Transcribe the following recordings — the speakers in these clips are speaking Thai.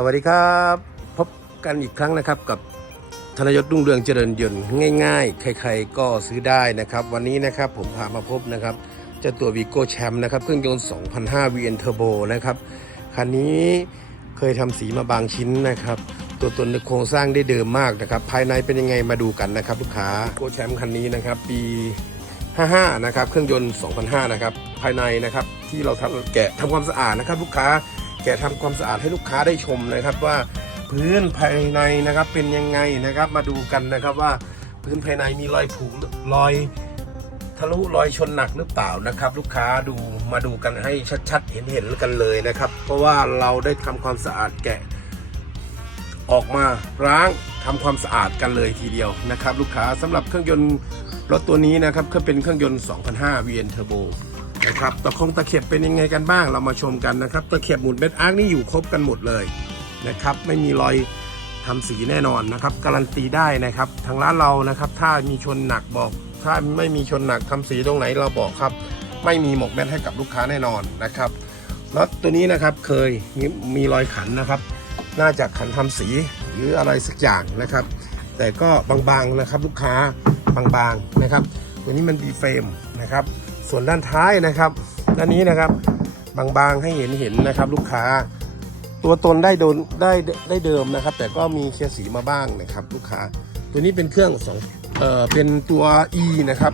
สวัสดีครับ พบกันอีกครั้งนะครับกับธนยศรุ่งเรืองเจริญยนต์ง่าย ๆ ใครๆก็ซื้อได้นะครับ วันนี้นะครับผมพามาพบนะครับเจ้าตัววีโก้แชมป์นะครับเครื่องยนต์ 2005 VN Turbo นะครับคันนี้เคยทำสีมาบางชิ้นนะครับ ตัวตนโครงสร้างได้เดิมมากนะครับ ภายในเป็นยังไงมาดูกันนะครับลูกค้าโก้แชมป์คันนี้นะครับ ปี 55 นะครับเครื่องยนต์ 2005 นะครับภายในนะครับที่เราทำแกะทำความสะอาดนะครับลูกค้า แกะทำความสะอาดให้ลูกค้าได้ชมนะครับว่าพื้นภายในนะครับเป็นยังไงนะครับมาดูกันนะครับว่าพื้นภายในมีรอยผุรอยทะลุรอยชนหนักหรือเปล่านะครับ ลูกค้าดูมาดูกันให้ชัดๆ เห็นๆกันเลยนะครับ เพราะว่าเราได้ทำความสะอาดแกะ ออกมาล้างทำความสะอาดกันเลยทีเดียวนะครับ ลูกค้าสำหรับเครื่องยนต์รถตัวนี้นะครับก็เป็นเครื่องยนต์ 2005 VN Turbo นะครับตะคงตะเข็บเป็นยังไงกันบ้างเรามาชมกันนะครับ ตะเข็บหมุนเบ็ดอาร์คนี่อยู่ครบกันหมดเลยนะครับ ไม่มีรอยทำสีแน่นอนนะครับ การันตีได้นะครับ ทางร้านเรานะครับ ถ้ามีชนหนักบอก ถ้าไม่มีชนหนักทำสีตรงไหนเราบอกครับ ไม่มีหมกเม็ดให้กับลูกค้าแน่นอนนะครับรถตัวนี้นะครับเคยมีมีรอยขันนะครับ น่าจะขันทำสีหรืออะไรสักอย่างนะครับ แต่ก็บางๆนะครับลูกค้าบางๆนะครับ ตัวนี้มันดีเฟรมนะครับ ส่วนด้านท้ายนะครับ ด้านนี้นะครับบางๆให้เห็นเห็นนะครับลูกค้า ตัวตนได้โดนได้ได้เดิมนะครับ แต่ก็มีเคลียสีมาบ้างนะครับ ลูกค้า ตัวนี้เป็นเครื่องสองเอ่อเป็นตัว E นะครับ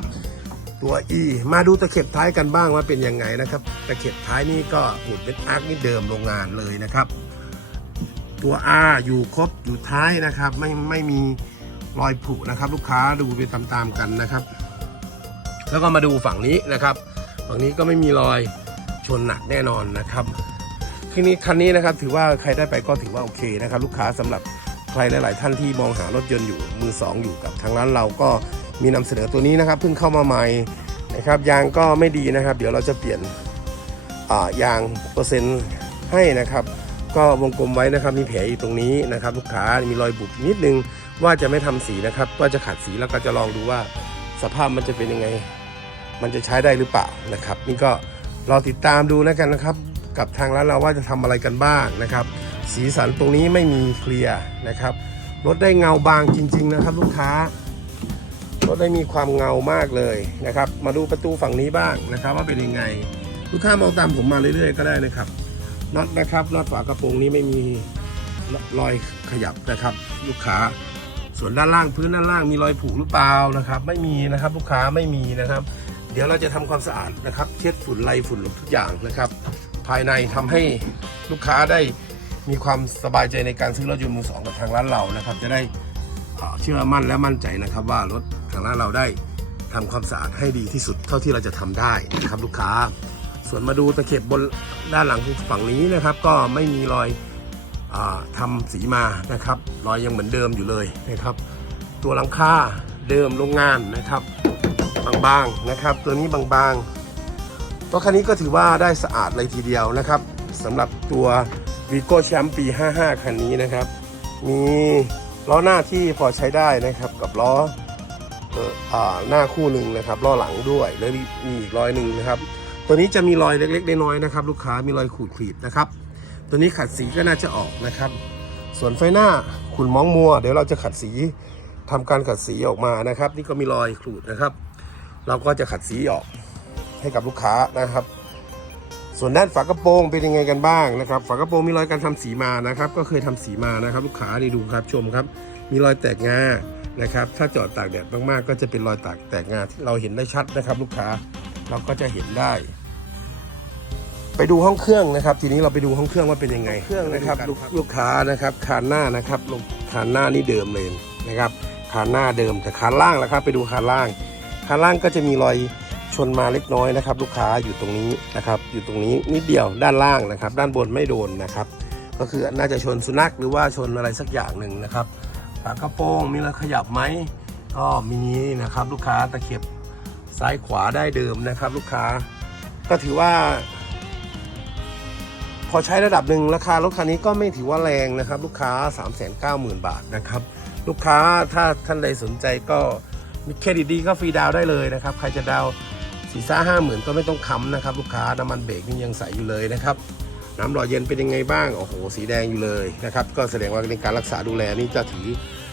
ตัว E มาดูตะเข็บท้ายกันบ้างว่าเป็นยังไงนะครับตะเข็บท้ายนี่ก็หุดเป็นอาร์คนี่เดิมโรงงานเลยนะครับ ตัว R อยู่ครบอยู่ท้ายนะครับ ไม่ไม่มีรอยผุนะครับ ลูกค้าดูไปตามๆกันนะครับ แล้วก็มาดูฝั่งนี้นะครับฝั่งนี้ก็ไม่มีรอยชนหนักแน่นอนนะครับทีนี้คันนี้นะครับถือว่าใครได้ไปก็ถือว่าโอเคนะครับ ลูกค้าสำหรับใครหลาย ๆ ท่านที่มองหารถยนต์อยู่มือสองอยู่กับทางร้านเราก็มีนำเสนอตัวนี้นะครับเพิ่งเข้ามาใหม่นะครับยางก็ไม่ดีนะครับ เดี๋ยวเราจะเปลี่ยนอ่ายางเปอร์เซ็นต์ให้นะครับ ก็วงกลมไว้นะครับมีแผลอยู่ตรงนี้นะครับ ลูกค้ามีรอยบุบนิดนึงว่าจะไม่ทำสีนะครับว่าจะขัดสีแล้วก็จะลองดูว่าสภาพมันจะเป็นยังไง มันจะใช้ได้หรือเปล่านะครับ นี่ก็รอติดตามดูแล้วกันนะครับ กับทางร้านเราว่าจะทำอะไรกันบ้างนะครับ สีสันตรงนี้ไม่มีเคลียร์นะครับรถได้เงาบางจริง ๆ นะครับ ลูกค้ารถได้มีความเงามากเลยนะครับ มาดูประตูฝั่งนี้บ้างนะครับ ว่าเป็นยังไง ลูกค้ามองตามผมมาเรื่อยๆก็ได้นะครับน็อตนะครับน็อตฝากระโปรงนี้ไม่มีรอยขยับนะครับ ลูกค้าส่วนด้านล่างพื้นด้านล่างมีรอยผุหรือเปล่านะครับ ไม่มีนะครับ ลูกค้าไม่มีนะครับ เดี๋ยวเราจะทำความสะอาดนะครับ เช็ดฝุ่นไล่ฝุ่นลบทุกอย่างนะครับ ภายในทำให้ลูกค้าได้มีความสบายใจในการซื้อรถยนต์มือสองกับทางร้านเรานะครับ จะได้เชื่อมั่นและมั่นใจนะครับว่ารถทางร้านเราได้ทำความสะอาดให้ดีที่สุดเท่าที่เราจะทำได้นะครับลูกค้า ส่วนมาดูตะเข็บบนด้านหลังฝั่งนี้นะครับ ก็ไม่มีรอยอาทำสีมานะครับ รอยยังเหมือนเดิมอยู่เลยนะครับ ตัวหลังคาเดิมโรงงานนะครับ บางๆนะครับ ตัวนี้บางๆตัวคันนี้ก็ถือว่าได้สะอาดเลยทีเดียวนะครับสำหรับตัววีโก้แชมป์ปี 55 คันนี้นะครับ มีล้อหน้าที่พอใช้ได้นะครับกับล้ออหน้าคู่หนึ่งนะครับล้อหลังด้วยแล้วมีอีกรอยหนึ่งนะครับ ตัวนี้จะมีรอยเล็กๆน้อยๆนะครับ ลูกค้ามีรอยขูดขีดนะครับ ตัวนี้ขัดสีก็น่าจะออกนะครับ ส่วนไฟหน้าขุนมองมัว เดี๋ยวเราจะขัดสีทำการขัดสีออกมานะครับ นี่ก็มีรอยขูดนะครับ เราก็จะขัดสีออกให้กับลูกค้านะครับ ส่วนด้านฝากระโปรงเป็นยังไงกันบ้างนะครับ ฝากระโปรงมีรอยการทำสีมานะครับ ก็เคยทำสีมานะครับ ลูกค้าดีดูครับชมครับ มีรอยแตกงานะครับ ถ้าจอดตากแดดมากๆ ก็จะเป็นรอยแตกแตกงาที่เราเห็นได้ชัดนะครับ ลูกค้าเราก็จะเห็นได้ ไปดูห้องเครื่องนะครับ ทีนี้เราไปดูห้องเครื่องว่าเป็นยังไงเครื่องนะครับลูกลูกค้านะครับคานหน้านะครับลูกคานหน้านี่เดิมเลยนะครับคานหน้าเดิมแต่คานล่างแล้วครับ ไปดูคานล่าง คานล่างก็จะมีรอยชนมาเล็กน้อยนะครับ ลูกค้าอยู่ตรงนี้นะครับ อยู่ตรงนี้นิดเดียวด้านล่างนะครับ ด้านบนไม่โดนนะครับ ก็คือน่าจะชนสุนัขหรือว่าชนอะไรสักอย่างหนึ่งนะครับฝากระโปรงมีอะไรขยับไหมก็มีนะครับลูกค้าตะเข็บซ้ายขวาได้เดิมนะครับ ลูกค้าก็ถือว่า พอใช้ระดับหนึ่งราคารถคันนี้ก็ไม่ถือว่าแรงนะครับ ลูกค้า 3 9 0 0 0 0 บาทนะครับ ลูกค้าถ้าท่านใดสนใจก็ มีเครดิตดีก็ฟรีดาวได้เลยนะครับ ใครจะดาวสี่ซ่าห้าหมื่นก็ไม่ต้องค้ำนะครับ ลูกค้าน้ำมันเบรกนี่ยังใสอยู่เลยนะครับน้ำหล่อเย็นเป็นยังไงบ้างโอ้โหสีแดงอยู่เลยนะครับก็แสดงว่าในการรักษาดูแลนี่จะถือ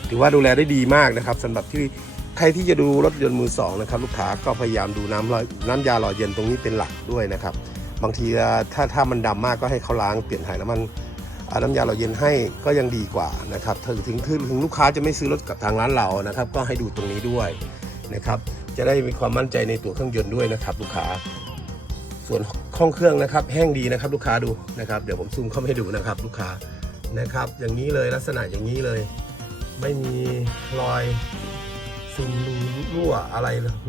ถือว่าดูแลได้ดีมากนะครับสำหรับที่ใครที่จะดูรถยนต์มือสองนะครับลูกค้าก็พยายามดูน้ำหล่อน้ำยาหล่อเย็นตรงนี้เป็นหลักด้วยนะครับ บางทีถ้าถ้ามันดำมากก็ให้เขาล้างเปลี่ยนถ่ายน้ำมัน น้ำยาหล่อเย็นให้ก็ยังดีกว่านะครับถึงถึงถึงถึงลูกค้าจะไม่ซื้อรถกับทางร้านเรานะครับ ก็ให้ดูตรงนี้ด้วยนะครับ จะได้มีความมั่นใจในตัวเครื่องยนต์ด้วยนะครับ ลูกค้า ส่วนห้องเครื่องนะครับ แห้งดีนะครับ ลูกค้าดูนะครับ เดี๋ยวผมซูมเข้าให้ดูนะครับ ลูกค้านะครับ อย่างนี้เลยลักษณะอย่างนี้เลย ไม่มีรอยซึมรูรั่วอะไร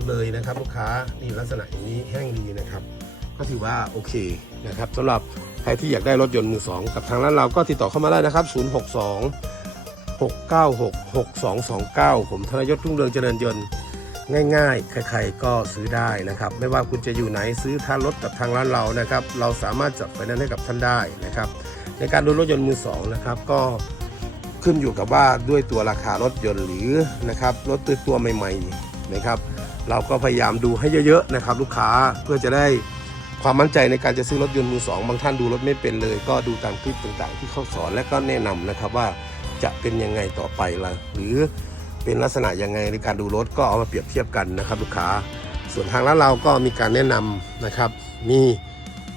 เลยนะครับ ลูกค้านี่ลักษณะอย่างนี้แห้งดีนะครับ ก็ถือว่าโอเคนะครับสำหรับใครที่อยากได้รถยนต์มือสองกับทางร้านเราก็ติดต่อเข้ามาได้นะครับ 062 696 6229 ผมธนยศทุ่งเรืองเจริญยนต์ง่ายๆ ใครๆก็ซื้อได้นะครับ ไม่ว่าคุณจะอยู่ไหนซื้อท่านรถกับทางร้านเรานะครับ เราสามารถจัดไฟแนนซ์ให้กับท่านได้นะครับ ในการดูรถยนต์มือสองนะครับ ก็ขึ้นอยู่กับว่าด้วยตัวราคารถยนต์หรือนะครับรถตัวตัวใหม่ๆนะครับ เราก็พยายามดูให้เยอะๆนะครับ ลูกค้าเพื่อจะได้ ความมั่นใจในการจะซื้อรถยนต์มือสองบางท่านดูรถไม่เป็นเลย ก็ดูตามคลิปต่างๆ ที่เขาสอนและก็แนะนำนะครับว่าจะเป็นยังไงต่อไปล่ะหรือเป็นลักษณะยังไงในการดูรถก็เอามาเปรียบเทียบกันนะครับ ลูกค้า ส่วนทางร้านเราก็มีการแนะนำนะครับ มี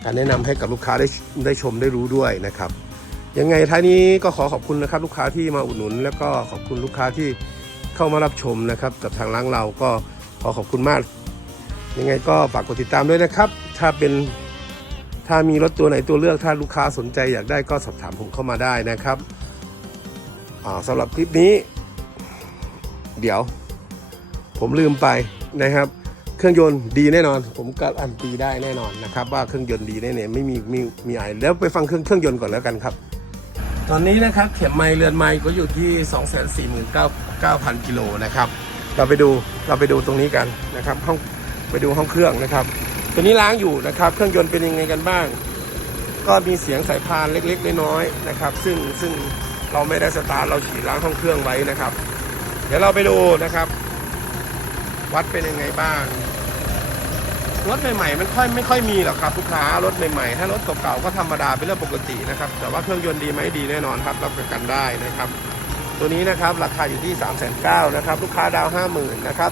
การแนะนำให้กับลูกค้าได้ได้ชมได้รู้ด้วยนะครับ ยังไงท้ายนี้ก็ขอขอบคุณนะครับ ลูกค้าที่มาอุดหนุน แล้วก็ขอบคุณลูกค้าที่เข้ามารับชมนะครับ กับทางร้านเราก็ขอขอบคุณมาก ยังไงก็ฝากกดติดตามด้วยนะครับ ถ้าเป็นถ้ามีรถตัวไหนตัวเลือกถ้าลูกค้าสนใจอยากได้ก็สอบถามผมเข้ามาได้นะครับอ่าสำหรับคลิปนี้ เดี๋ยว ผมลืมไปนะครับ เครื่องยนต์ดีแน่นอน ผมการันตีได้แน่นอนนะครับ ว่าเครื่องยนต์ดีแน่ๆไม่มีมีมีอะไรแล้วไปฟังเครื่องเครื่องยนต์ก่อนแล้วกันครับ ตอนนี้นะครับเข็มไมล์เรือนไมล์ก็อยู่ที่ 2 4 9 9 0 0กิโลนะครับ เราไปดูเราไปดูตรงนี้กันนะครับห้อง ไปดูห้องเครื่องนะครับ ตัวนี้ล้างอยู่นะครับ เครื่องยนต์เป็นยังไงกันบ้าง ก็มีเสียงสายพานเล็กๆน้อยๆนะครับ ซึ่งซึ่งเราไม่ได้สตาร์ทเราฉีดล้างห้องเครื่องไว้นะครับ เดี๋ยวเราไปดูนะครับ วัดเป็นยังไงบ้างรถใหม่ๆมันค่อยไม่ค่อยมีหรอกครับลูกค้ารถใหม่ๆถ้ารถเก่าๆก็ธรรมดาเป็นเรื่องปกตินะครับ แต่ว่าเครื่องยนต์ดีไหมดีแน่นอนครับรับประกันได้นะครับ ตัวนี้นะครับราคาอยู่ที่ 3 9 0 0 0นะครับ ลูกค้าดาว 5 0,000นะครับ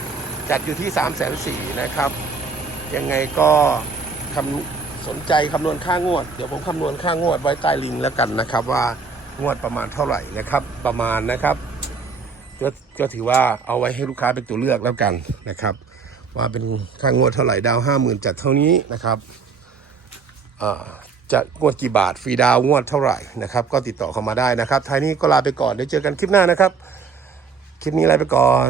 จัดอยู่ที่ 3 4 0 0 0นะครับ ยังไงก็คำสนใจคำนวณค่างวด เดี๋ยวผมคำนวณค่างวดไว้ใต้ลิงก์แล้วกันนะครับ ว่างวดประมาณเท่าไหร่นะครับ ประมาณนะครับก็ก็ถือว่าเอาไว้ให้ลูกค้าเป็นตัวเลือกแล้วกันนะครับ ว่าเป็นค่างวดเท่าไหร่ดาวห้าหมื่นจัดเท่านี้นะครับจะงวดกี่บาทฟรีดาวงวดเท่าไหร่นะครับ ก็ติดต่อเข้ามาได้นะครับท้ายนี้ก็ลาไปก่อนเดี๋ยวเจอกันคลิปหน้านะครับ คลิปนี้ลาไปก่อน